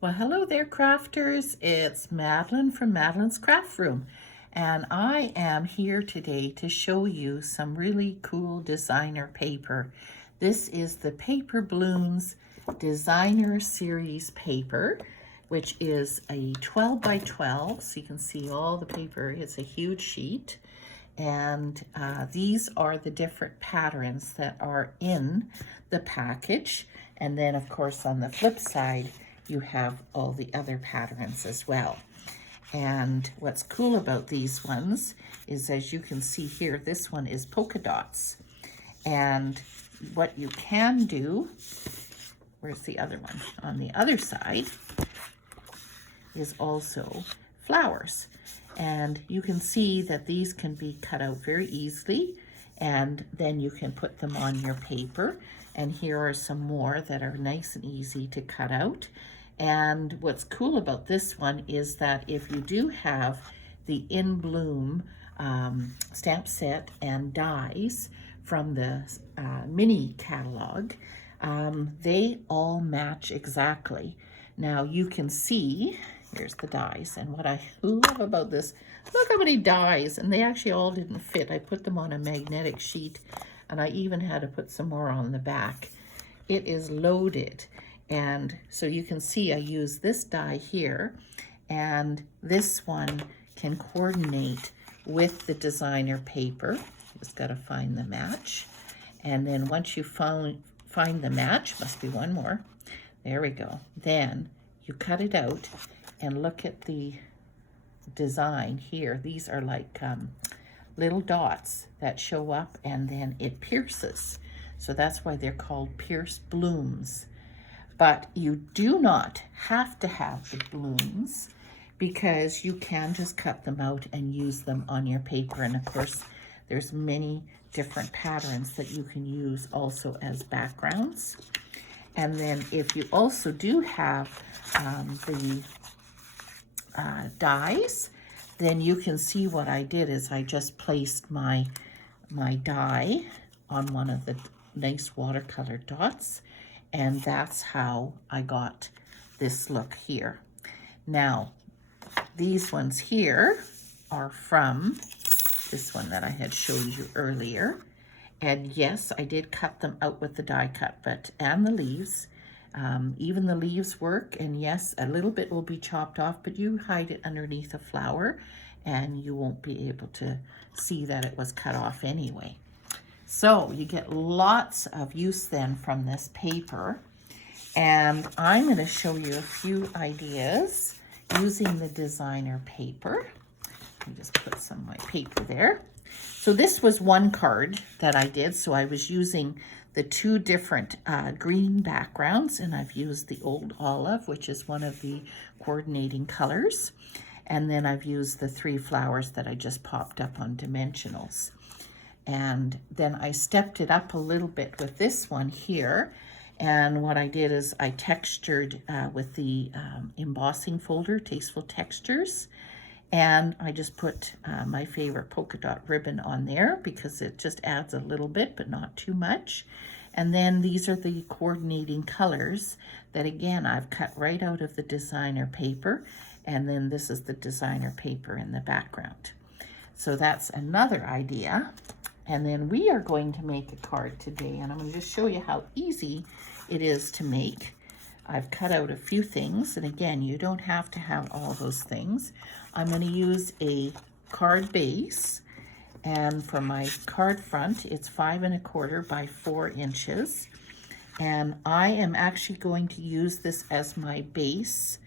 Well, hello there, crafters. It's Madeline from Madeleine's Craft Room, and I am here today to show you some really cool designer paper. This is the Paper Blooms Designer Series paper, which is a 12 by 12, so you can see all the paper. It's a huge sheet, and these are the different patterns that are in the package. And then, of course, on the flip side, you have all the other patterns as well. And what's cool about these ones is, as you can see here, this one is polka dots. And what you can do, where's the other one? On the other side is also flowers. And you can see that these can be cut out very easily, and then you can put them on your paper. And here are some more that are nice and easy to cut out. And what's cool about this one is that if you do have the In Bloom stamp set and dies from the mini catalog, they all match exactly. Now you can see, here's the dies, and what I love about this, look how many dies, and they actually all didn't fit. I put them on a magnetic sheet, and I even had to put some more on the back. It is loaded. And so you can see I use this die here, and this one can coordinate with the designer paper. Just got to find the match. And then once you find the match, must be one more. There we go. Then you cut it out and look at the design here. These are like little dots that show up, and then it pierces. So that's why they're called pierced blooms. But you do not have to have the blooms, because you can just cut them out and use them on your paper. And of course, there's many different patterns that you can use also as backgrounds. And then if you also do have the dies, then you can see what I did is I just placed my die on one of the nice watercolor dots. And that's how I got this look here. Now, these ones here are from this one that I had showed you earlier. And yes, I did cut them out with the die cut, and the leaves. Even the leaves work. And yes, a little bit will be chopped off, but you hide it underneath a flower and you won't be able to see that it was cut off anyway. So you get lots of use then from this paper. And I'm going to show you a few ideas using the designer paper. Let me just put some of my paper there. So this was one card that I did. So I was using the two different green backgrounds, and I've used the Old Olive, which is one of the coordinating colors. And then I've used the three flowers that I just popped up on dimensionals. And then I stepped it up a little bit with this one here. And what I did is I textured with the embossing folder, Tasteful Textures. And I just put my favorite polka dot ribbon on there because it just adds a little bit, but not too much. And then these are the coordinating colors that, again, I've cut right out of the designer paper. And then this is the designer paper in the background. So that's another idea. And then we are going to make a card today, and I'm going to just show you how easy it is to make. I've cut out a few things, and again, you don't have to have all those things. I'm going to use a card base, and for my card front, it's 5 1/4 by 4 inches. And I am actually going to use this as my base.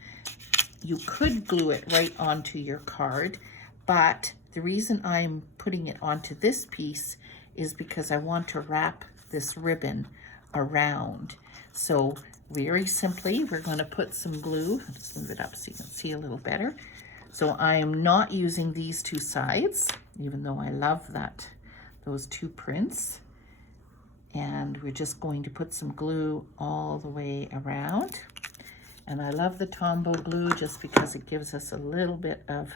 You could glue it right onto your card, but the reason I'm putting it onto this piece is because I want to wrap this ribbon around. So very simply, we're going to put some glue. I'll just move it up so you can see a little better. So I am not using these two sides, even though I love those two prints. And we're just going to put some glue all the way around. And I love the Tombow glue just because it gives us a little bit of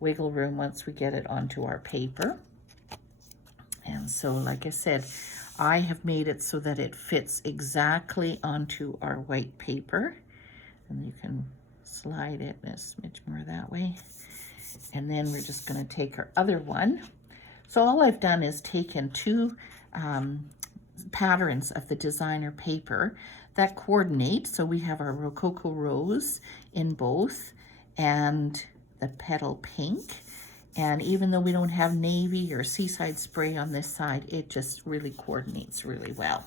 wiggle room once we get it onto our paper. And so, like I said, I have made it so that it fits exactly onto our white paper. And you can slide it a smidge more that way. And then we're just going to take our other one. So all I've done is taken two patterns of the designer paper that coordinate. So we have our Rococo Rose in both and the Petal Pink. And even though we don't have navy or seaside spray on this side, it just really coordinates really well.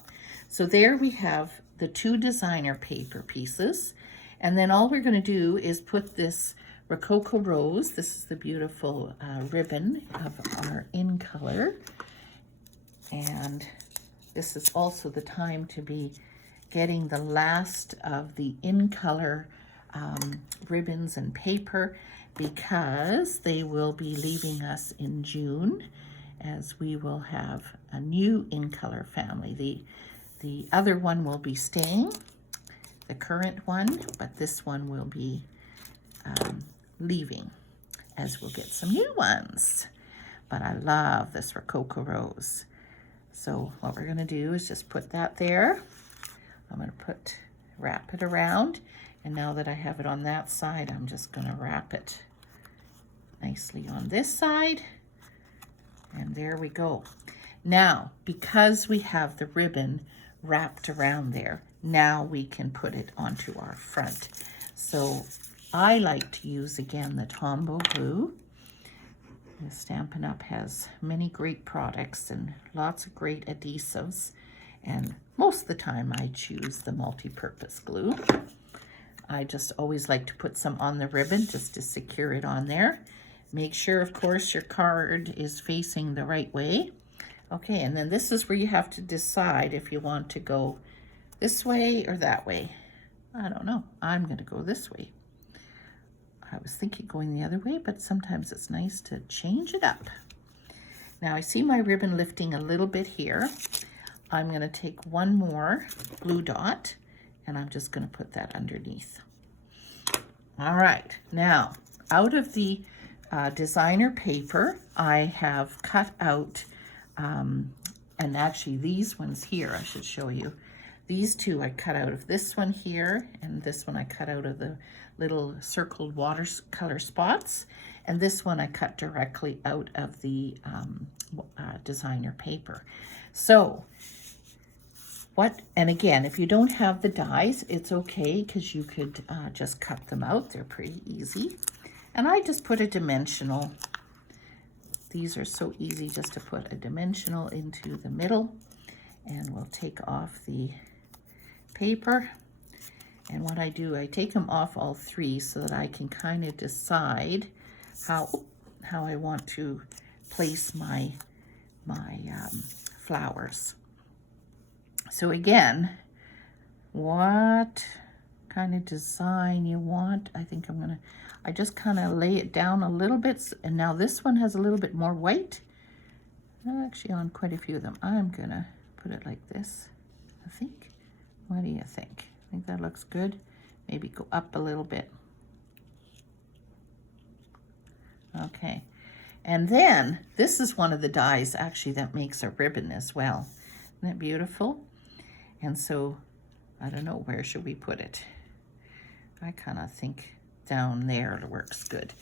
So there we have the two designer paper pieces. And then all we're going to do is put this Rococo Rose, this is the beautiful ribbon of our in color. And this is also the time to be getting the last of the in color ribbons and paper, because they will be leaving us in June, as we will have a new in color family. The other one will be staying, the current one, but this one will be leaving, as we'll get some new ones. But I love this Rococo Rose. So what we're gonna do is just put that there. I'm gonna wrap it around. And now that I have it on that side, I'm just gonna wrap it nicely on this side. And there we go. Now, because we have the ribbon wrapped around there, now we can put it onto our front. So I like to use, again, the Tombow glue. Stampin' Up! Has many great products and lots of great adhesives. And most of the time I choose the multi-purpose glue. I just always like to put some on the ribbon just to secure it on there. Make sure, of course, your card is facing the right way. Okay, and then this is where you have to decide if you want to go this way or that way. I don't know. I'm going to go this way. I was thinking going the other way, but sometimes it's nice to change it up. Now I see my ribbon lifting a little bit here. I'm going to take one more glue dot, and I'm just going to put that underneath. All right, now out of the designer paper, I have cut out, and actually these ones here, I should show you. These two I cut out of this one here, and this one I cut out of the little circled watercolor spots, and this one I cut directly out of the designer paper. So and again, if you don't have the dies, it's okay, because you could just cut them out. They're pretty easy. And I just put a dimensional. These are so easy, just to put a dimensional into the middle, and we'll take off the paper. And what I do, I take them off all three so that I can kind of decide how I want to place my flowers. So again, what kind of design you want? I think I just kind of lay it down a little bit. And now this one has a little bit more white. Actually, on quite a few of them. I'm gonna put it like this, I think. What do you think? I think that looks good. Maybe go up a little bit. Okay. And then this is one of the dies actually that makes a ribbon as well. Isn't that beautiful? And so, I don't know, where should we put it? I kind of think down there works good.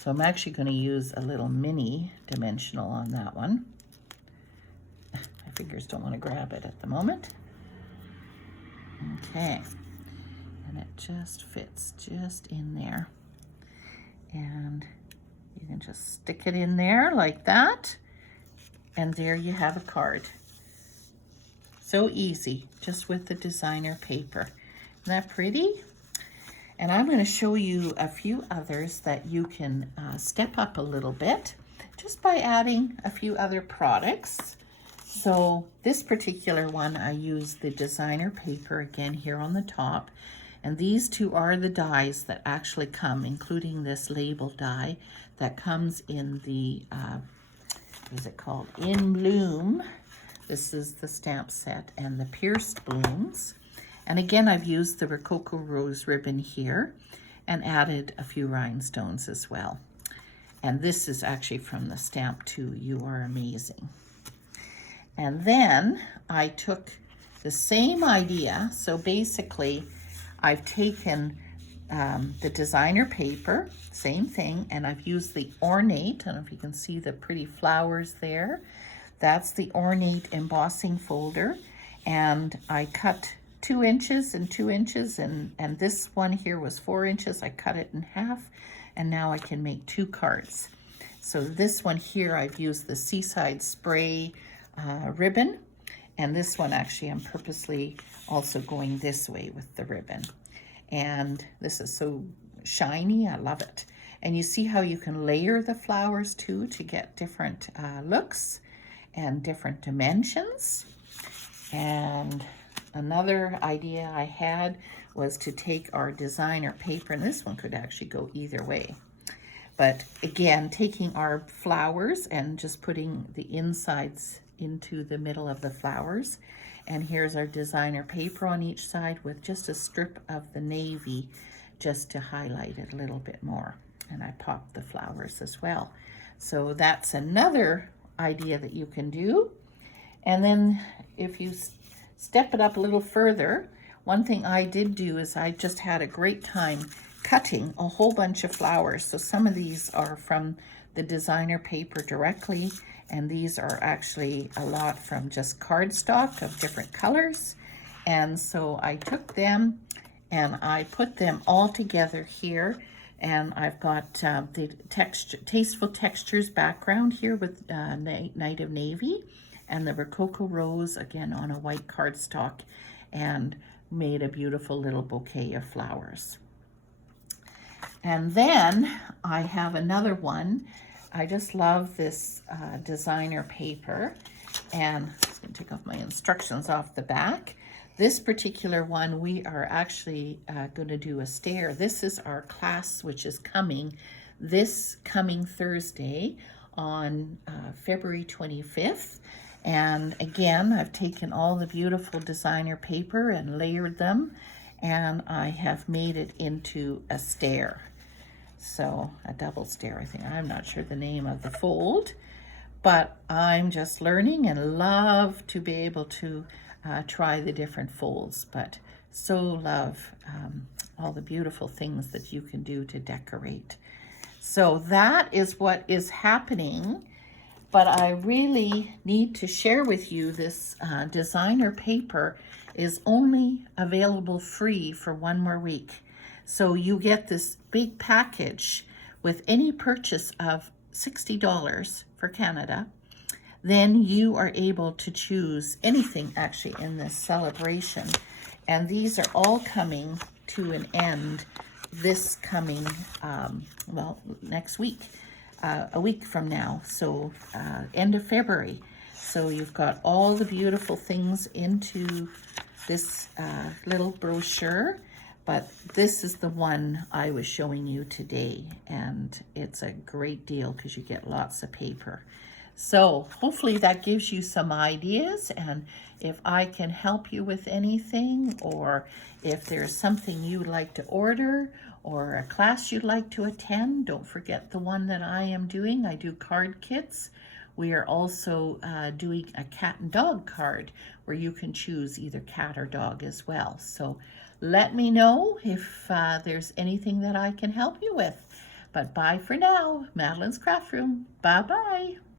So I'm actually going to use a little mini dimensional on that one. My fingers don't want to grab it at the moment. Okay. And it just fits just in there. And you can just stick it in there like that. And there you have a card. So easy, just with the designer paper. Isn't that pretty? And I'm going to show you a few others that you can step up a little bit just by adding a few other products. So this particular one, I use the designer paper again here on the top. And these two are the dies that actually come, including this label die that comes in the, what is it called? In Bloom. This is the stamp set, and the pierced blooms. And again, I've used the Rococo Rose ribbon here and added a few rhinestones as well. And this is actually from the stamp to You Are Amazing. And then I took the same idea. So basically, I've taken the designer paper, same thing, and I've used the ornate. I don't know if you can see the pretty flowers there. That's the ornate embossing folder, and I cut 2 inches and 2 inches, and this one here was 4 inches. I cut it in half, and now I can make 2 cards. So this one here, I've used the Seaside Spray ribbon, and this one actually I'm purposely also going this way with the ribbon. And this is so shiny, I love it. And you see how you can layer the flowers too to get different looks and different dimensions. And another idea I had was to take our designer paper, and this one could actually go either way. But again, taking our flowers and just putting the insides into the middle of the flowers. And here's our designer paper on each side with just a strip of the navy just to highlight it a little bit more. And I popped the flowers as well. So that's another idea that you can do. And then if you step it up a little further, one thing I did do is I just had a great time cutting a whole bunch of flowers. So some of these are from the designer paper directly, and these are actually a lot from just cardstock of different colors. And so I took them and I put them all together here, and I've got the Tasteful Textures background here with Night of Navy and the Rococo Rose again on a white cardstock, and made a beautiful little bouquet of flowers. And then I have another one. I just love this designer paper, and I'm just going to take off my instructions off the back. This particular one, we are actually going to do a stair. This is our class, which is coming this coming Thursday on February 25th. And again, I've taken all the beautiful designer paper and layered them, and I have made it into a stair. So a double stair, I think. I'm not sure the name of the fold, but I'm just learning and love to be able to try the different folds, but so love all the beautiful things that you can do to decorate. So that is what is happening, but I really need to share with you this designer paper is only available free for 1 more week. So you get this big package with any purchase of $60 for Canada. Then you are able to choose anything actually in this celebration. And these are all coming to an end this coming, next week, a week from now. So end of February. So you've got all the beautiful things into this little brochure. But this is the one I was showing you today, and it's a great deal because you get lots of paper. So hopefully that gives you some ideas, and if I can help you with anything, or if there's something you'd like to order or a class you'd like to attend, don't forget the one that I am doing. I do card kits. We are also doing a cat and dog card where you can choose either cat or dog as well. So let me know if there's anything that I can help you with. But bye for now. Madeleine's Craft Room. Bye-bye.